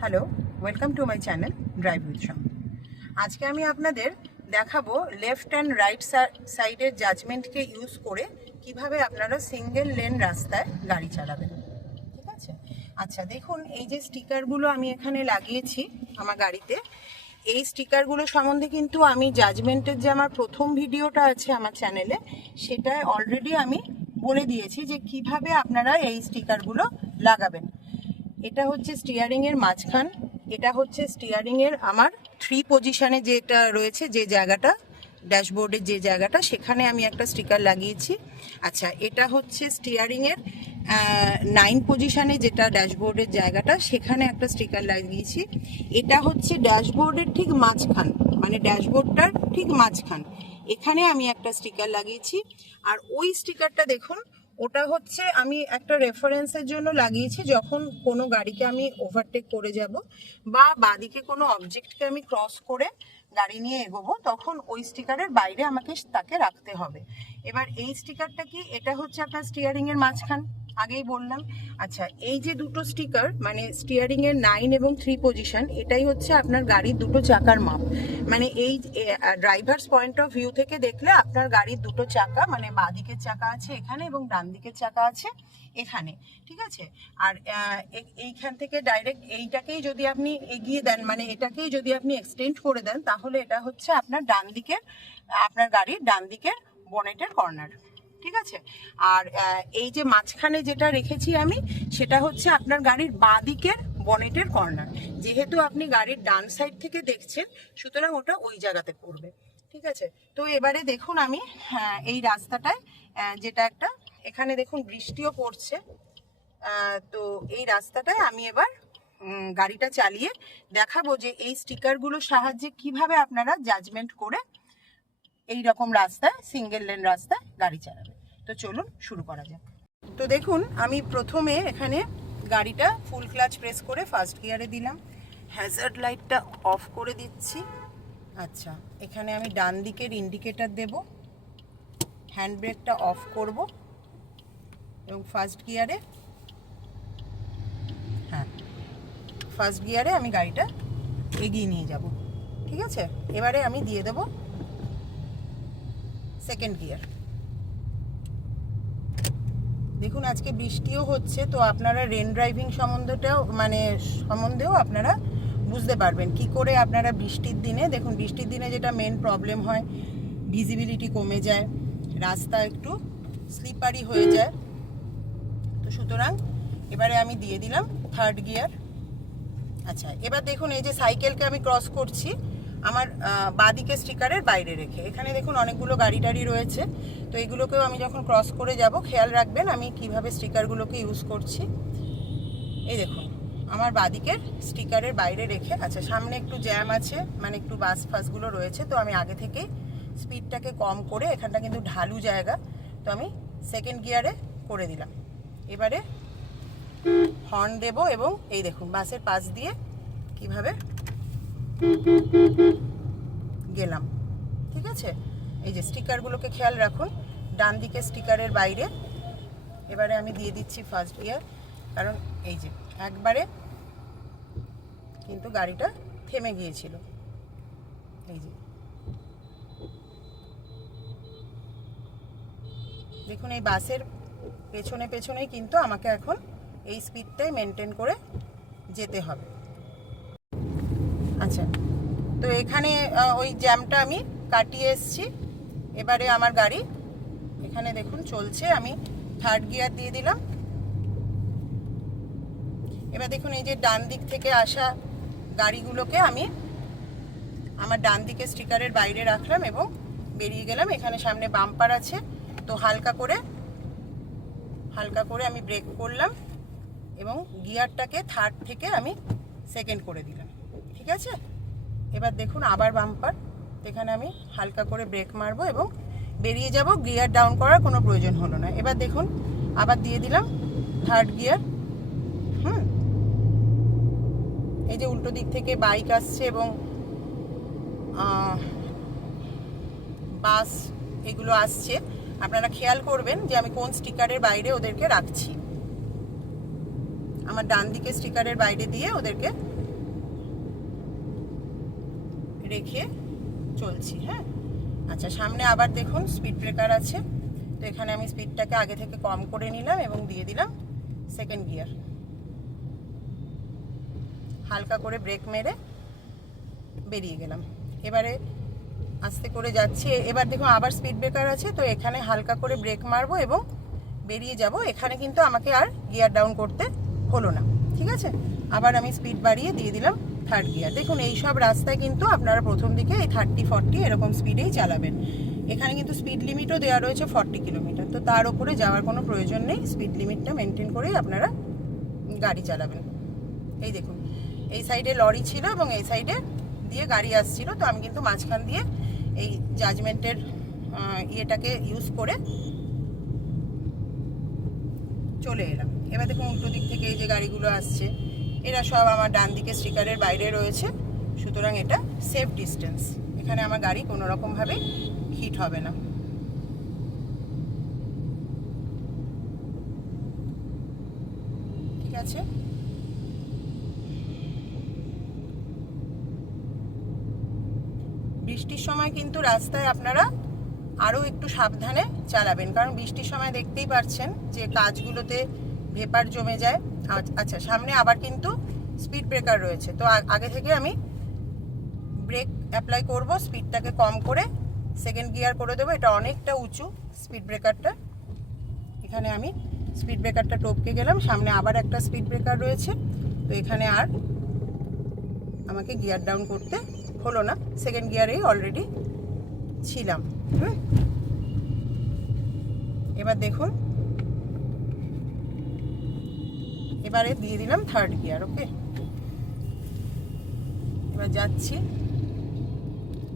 Hello, welcome to my channel drive with Shyam. আজকে আমি আপনাদের দেখাবো লেফট অ্যান্ড রাইট সাইডের জাজমেন্টকে ইউজ করে কিভাবে আপনারা সিঙ্গেল লেন রাস্তায় গাড়ি চালাবেন। ঠিক আছে, আচ্ছা দেখুন, এই যে স্টিকারগুলো আমি এখানে লাগিয়েছি আমার গাড়িতে, এই স্টিকারগুলো সম্বন্ধে কিন্তু আমি জাজমেন্টের যে আমার প্রথম ভিডিওটা আছে আমার চ্যানেলে, সেটায় অলরেডি আমি বলে দিয়েছি যে কিভাবে আপনারা এই স্টিকারগুলো লাগাবেন। এটা হচ্ছে স্টিয়ারিং এর মাঝখান, এটা হচ্ছে স্টিয়ারিং এর আমার 3 পজিশনে যেটা রয়েছে, যে জায়গাটা ড্যাশবোর্ডের যে জায়গাটা, সেখানে আমি একটা স্টিকার লাগিয়েছি। আচ্ছা, এটা হচ্ছে স্টিয়ারিং এর 9 পজিশনে যেটা ড্যাশবোর্ডের জায়গাটা, সেখানে একটা স্টিকার লাগিয়েছি। এটা হচ্ছে ড্যাশবোর্ডের ঠিক মাঝখান, মানে ড্যাশবোর্ডটার ঠিক মাঝখান, এখানে আমি একটা স্টিকার লাগিয়েছি। আর ওই স্টিকারটা দেখুন, ওটা হচ্ছে আমি একটা রেফারেন্সের জন্য লাগিয়েছি। যখন কোনো গাড়িকে আমি ওভারটেক করে যাব বা বাদিকে কোনো অবজেক্টকে আমি ক্রস করে গাড়ি নিয়ে এগোবো, তখন ওই স্টিকারের বাইরে আমাকে তাকে রাখতে হবে। এবার এই স্টিকারটা কি, এটা হচ্ছে আপনার স্টিয়ারিং এর মাঝখান, আগেই বললাম। আচ্ছা, এই যে দুটো স্টিকার, মানে স্টিয়ারিং এর 9 এবং 3 পজিশন, এটাই হচ্ছে আপনার গাড়ির দুটো চাকার মাপ। মানে এই ড্রাইভার্স পয়েন্ট অফ ভিউ থেকে দেখলে আপনার গাড়ির দুটো চাকা, মানে বাঁ দিকের চাকা আছে এখানে এবং ডান দিকের চাকা আছে এখানে। ঠিক আছে, আর এইখান থেকে ডাইরেক্ট এইটাকেই যদি আপনি এগিয়ে দেন, মানে এটাকেই যদি আপনি এক্সটেন্ড করে দেন, তাহলে এটা হচ্ছে আপনার ডান দিকের, আপনার গাড়ির ডান দিকের বনেটের কর্নার। ঠিক আছে, আর এই যে মাঝখানে যেটা রেখেছি আমি, সেটা হচ্ছে আপনার গাড়ির বাঁ দিকের বনেটের কর্নার। যেহেতু আপনি গাড়ির ডান সাইড থেকে দেখছেন, সুতরাং ওটা ওই জায়গাতে পড়বে। ঠিক আছে, তো এবারে দেখুন আমি এই রাস্তাটায় যেটা একটা, এখানে দেখুন বৃষ্টিও পড়ছে, তো এই রাস্তাটায় আমি এবার গাড়িটা চালিয়ে দেখাবো যে এই স্টিকারগুলোর সাহায্যে কিভাবে আপনারা জাজমেন্ট করে এই রকম রাস্তায়, সিঙ্গেল লেন রাস্তায় গাড়ি চালাবেন। তো চলুন শুরু করা যাক। তো দেখুন, আমি প্রথমে এখানে গাড়িটা ফুল ক্লাচ প্রেস করে ফার্স্ট গিয়ারে দিলাম, হ্যাজার্ড লাইটটা অফ করে দিচ্ছি। আচ্ছা, এখানে আমি ডান দিকের ইন্ডিকেটর দেব, হ্যান্ড ব্রেকটা অফ করব এবং ফার্স্ট গিয়ারে, ফার্স্ট গিয়ারে আমি গাড়িটা এগিয়ে নিয়ে যাব। ঠিক আছে, এবারে আমি দিয়ে দেব সেকেন্ড গিয়ার। দেখুন, আজকে বৃষ্টিও হচ্ছে, তো আপনারা রেন ড্রাইভিং সম্বন্ধেও আপনারা বুঝতে পারবেন কি করে আপনারা বৃষ্টির দিনে, দেখুন বৃষ্টির দিনে যেটা মেন প্রবলেম হয়, ভিজিবিলিটি কমে যায়, রাস্তা একটু স্লিপারি হয়ে যায়। তো সুতরাং এবারে আমি দিয়ে দিলাম থার্ড গিয়ার। আচ্ছা, এবার দেখুন, এই যে সাইকেলকে আমি ক্রস করছি আমার বাঁদিকে স্টিকারের বাইরে রেখে। এখানে দেখুন অনেকগুলো গাড়ি টাড়ি রয়েছে, তো এগুলোকেও আমি যখন ক্রস করে যাব, খেয়াল রাখবেন আমি কিভাবে স্টিকারগুলোকে ইউজ করছি। এই দেখুন, আমার বাঁদিকের স্টিকারের বাইরে রেখে, আচ্ছা সামনে একটু জ্যাম আছে, মানে একটু বাস ফাসগুলো রয়েছে, তো আমি আগে থেকেই স্পিডটাকে কম করে, এখানটা কিন্তু ঢালু জায়গা, তো আমি সেকেন্ড গিয়ারে করে দিলাম। এবারে হর্ন দেব এবং এই দেখুন বাসের পাশ দিয়ে কিভাবে গেলাম। ঠিক আছে, এই যে স্টিকারগুলোকে খেয়াল রাখুন, ডান দিকে স্টিকারের বাইরে। এবারে আমি দিয়ে দিচ্ছি ফার্স্ট গিয়ার, কারণ এই যে একবারে কিন্তু গাড়িটা থেমে গিয়েছিল। এই যে দেখুন, এই বাসের পেছনে পেছনেই কিন্তু আমাকে এখন এই স্পিডটাই মেনটেন করে যেতে হবে। আচ্ছা, তো এখানে ওই জ্যামটা আমি কাটিয়ে এসছি। এবারে আমার গাড়ি এখানে দেখুন চলছে, আমি থার্ড গিয়ার দিয়ে দিলাম। এবার দেখুন, এই যে ডান দিক থেকে আসা গাড়িগুলোকে আমি আমার ডান দিকে স্টিকারের বাইরে রাখলাম এবং বেরিয়ে গেলাম। এখানে সামনে বাম্পার আছে, তো হালকা করে আমি ব্রেক করলাম এবং গিয়ারটাকে থার্ড থেকে আমি সেকেন্ড করে দিলাম। ঠিক আছে, এবার দেখুন আবার বাম্পার, এখানে আমি হালকা করে ব্রেক মারবো এবং বেরিয়ে যাব, গিয়ার ডাউন করার কোনো প্রয়োজন হলো না। এবার দেখুন আবার দিয়ে দিলাম থার্ড গিয়ার। এই যে উল্টো দিক থেকে বাইক আসছে এবং বাস এগুলো আসছে, আপনারা খেয়াল করবেন যে আমি কোন স্টিকারের বাইরে ওদেরকে রাখছি। আমার ডান দিকে স্টিকারের বাইরে দিয়ে ওদেরকে রেখে চলছি। হ্যাঁ, আচ্ছা, সামনে আবার দেখুন স্পিড ব্রেকার আছে, তো এখানে আমি স্পিডটাকে আগে থেকে কম করে নিলাম এবং দিয়ে দিলাম সেকেন্ড গিয়ার। হালকা করে ব্রেক মেরে বেরিয়ে গেলাম। এবারে আস্তে করে যাচ্ছি। এবার দেখুন আবার স্পিড ব্রেকার আছে, তো এখানে হালকা করে ব্রেক মারবো এবং বেরিয়ে যাব। এখানে কিন্তু আমাকে আর গিয়ার ডাউন করতে হলো না। ঠিক আছে, আবার আমি স্পিড বাড়িয়ে দিয়ে দিলাম থার্ড গিয়ার। দেখুন এই সব রাস্তায় কিন্তু আপনারা প্রথম দিকে এই 30-40 এরকম স্পিডেই চালাবেন। এখানে কিন্তু স্পিড লিমিটও দেওয়া রয়েছে 40 কিলোমিটার, তো তার উপরে যাওয়ার কোনো প্রয়োজন নেই। স্পিড লিমিটটা মেনটেন করেই আপনারা গাড়ি চালাবেন। এই দেখুন এই সাইডে লরি ছিল এবং এই সাইডে দিয়ে গাড়ি আসছিল, তো আমি কিন্তু মাঝখান দিয়ে এই জাজমেন্টের ইয়েটাকে ইউজ করে চলে এলাম। এবার দেখুন উল্টো দিক থেকে এই যে গাড়িগুলো আসছে, এরা সব আমার ডান দিকে স্টিকারের বাইরে রয়েছে, সুতরাং এটা সেফ ডিস্টেন্স। এখানে আমার গাড়ি কোনো রকমভাবে হিট হবে না। ঠিক আছে, বৃষ্টির সময় কিন্তু রাস্তায় আপনারা আরও একটু সাবধানে চালাবেন, কারণ বৃষ্টির সময় দেখতেই পাচ্ছেন যে কাজগুলোতে ভেপার জমে যায়। আচ্ছা, সামনে আবার কিন্তু স্পিড ব্রেকার রয়েছে, তো আগে থেকে আমি ব্রেক অ্যাপ্লাই করব, স্পিডটাকে কম করে সেকেন্ড গিয়ার করে দেবো। এটা অনেকটা উঁচু স্পিড ব্রেকারটা, এখানে আমি স্পিড ব্রেকারটা টপকে গেলাম। সামনে আবার একটা স্পিড ব্রেকার রয়েছে, তো এখানে আর আমাকে গিয়ার ডাউন করতে হলো না, সেকেন্ড গিয়ারেই অলরেডি ছিলাম। এবার দেখুন এবারে দিয়ে দিলাম থার্ড গিয়ার। ওকে, এবার যাচ্ছি।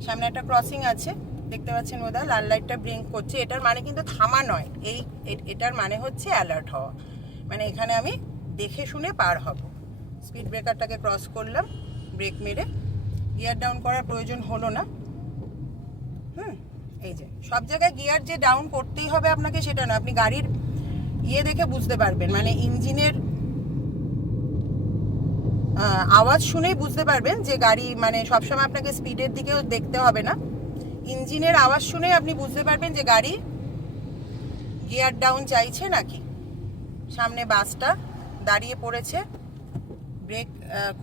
সামনে একটা ক্রসিং আছে, দেখতে পাচ্ছেন বোধহয় লাল লাইটটা ব্লিঙ্ক করছে। এটার মানে কিন্তু থামা নয়, এটার মানে হচ্ছে অ্যালার্ট হওয়া, মানে এখানে আমি দেখে শুনে পার হব। স্পিড ব্রেকারটাকে ক্রস করলাম, ব্রেক মেরে গিয়ার ডাউন করার প্রয়োজন হলো না। এই যে সব জায়গায় গিয়ার যে ডাউন করতেই হবে আপনাকে সেটা না, আপনি গাড়ির ইয়ে দেখে বুঝতে পারবেন, মানে ইঞ্জিনের আওয়াজ শুনেই বুঝতে পারবেন যে গাড়ি, মানে সবসময় আপনাকে স্পিডের দিকেও দেখতে হবে না, ইঞ্জিনের আওয়াজ শুনেই আপনি বুঝতে পারবেন যে গাড়ি গিয়ার ডাউন চাইছে নাকি। সামনে বাসটা দাঁড়িয়ে পড়েছে, ব্রেক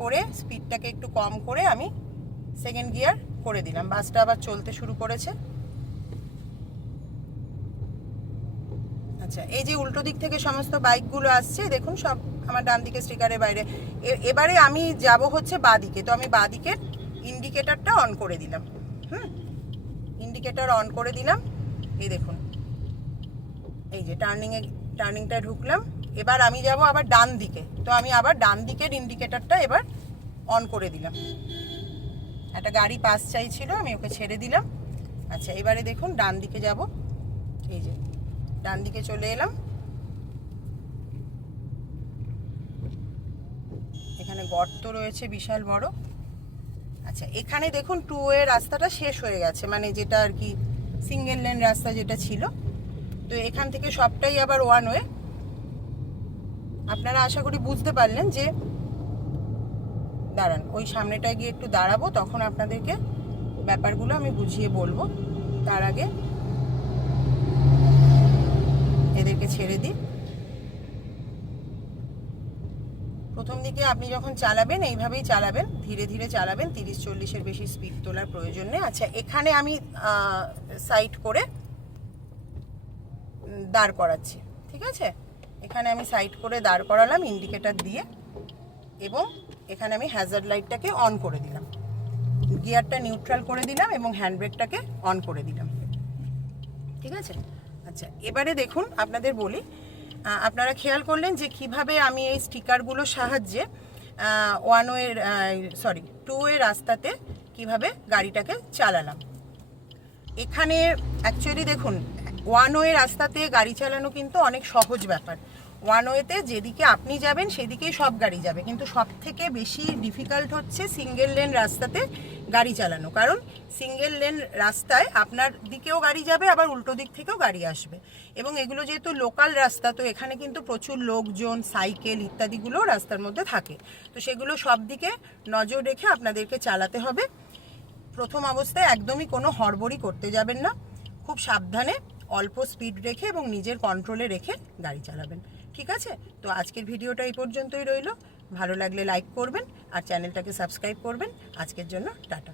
করে স্পিডটাকে একটু কম করে আমি সেকেন্ড গিয়ার করে দিলাম। বাসটা আবার চলতে শুরু করেছে। আচ্ছা, এই যে উল্টো দিক থেকে সমস্ত বাইকগুলো আসছে, দেখুন সব আমার ডান দিকে স্টিকারের বাইরে। এবারে আমি যাব হচ্ছে বাঁ দিকে, তো আমি বাঁ দিকে ইন্ডিকেটরটা অন করে দিলাম। ইন্ডিকেটর অন করে দিলাম। এই দেখুন এই যে টার্নিংটা ঢুকলাম। এবার আমি যাব আবার ডান দিকে, তো আমি আবার ডান দিকের ইন্ডিকেটরটা এবার অন করে দিলাম। একটা গাড়ি পাস চাইছিল, আমি ওকে ছেড়ে দিলাম। আচ্ছা, এবারে দেখুন ডান দিকে যাব। এই যে ডান দিকে চলে এলাম। এখানে গর্ত রয়েছে বিশাল বড়। আচ্ছা, এখানে দেখুন 2 ওয়ে রাস্তাটা শেষ হয়ে গেছে, মানে যেটা আর কি সিঙ্গেল লেন রাস্তা যেটা ছিল, তো এখান থেকে সবটাই আবার 1 ওয়ে। আপনারা আশা করি বুঝতে পারলেন। যে দাঁড়ান, ওই সামনেটায় গিয়ে একটু দাঁড়াবো, তখন আপনাদেরকে ব্যাপারগুলো আমি বুঝিয়ে বলবো। তার আগে এদেরকে ছেড়ে দিই। প্রথম দিকে আপনি যখন চালাবেন এইভাবেই চালাবেন, ধীরে ধীরে চালাবেন, 30-40-এর বেশি স্পিড তোলার প্রয়োজন নেই। আচ্ছা, এখানে আমি সাইড করে দাঁড় করাচ্ছি। ঠিক আছে, এখানে আমি সাইড করে দাঁড় করালাম ইন্ডিকেটর দিয়ে, এবং এখানে আমি হ্যাজার্ড লাইটটাকে অন করে দিলাম, গিয়ারটা নিউট্রাল করে দিলাম এবং হ্যান্ড ব্রেকটাকে অন করে দিলাম। ঠিক আছে, আচ্ছা, এবারে দেখুন আপনাদের বলি, আপনারা খেয়াল করলেন যে কিভাবে আমি এই স্টিকারগুলোর সাহায্যে 2 ওয়ে রাস্তাতে কিভাবে গাড়িটাকে চালালাম। এখানে অ্যাকচুয়ালি দেখুন 1 ওয়ে রাস্তাতে গাড়ি চালানো কিন্তু অনেক সহজ ব্যাপার। 1 ওয়েতে যেদিকে আপনি যাবেন সেদিকেই সব গাড়ি যাবে, কিন্তু সব থেকে বেশি ডিফিকাল্ট হচ্ছে সিঙ্গেল লেন রাস্তাতে গাড়ি চালানো, কারণ সিঙ্গেল লেন রাস্তায় আপনার দিকেও গাড়ি যাবে, আবার উল্টো দিক থেকেও গাড়ি আসবে, এবং এগুলো যেহেতু লোকাল রাস্তা, তো এখানে কিন্তু প্রচুর লোকজন, সাইকেল ইত্যাদিগুলো রাস্তার মধ্যে থাকে, তো সেগুলো সব দিকে নজর রেখে আপনাদেরকে চালাতে হবে। প্রথম অবস্থায় একদমই কোনো হড়বড়ি করতে যাবেন না, খুব সাবধানে অল্প স্পিড রেখে এবং নিজের কন্ট্রোলে রেখে গাড়ি চালাবেন। ঠিক আছে? তো আজকের ভিডিওটা এই পর্যন্তই রইল। ভালো লাগলে লাইক করবেন আর চ্যানেলটাকে সাবস্ক্রাইব করবেন। আজকের জন্য টাটা।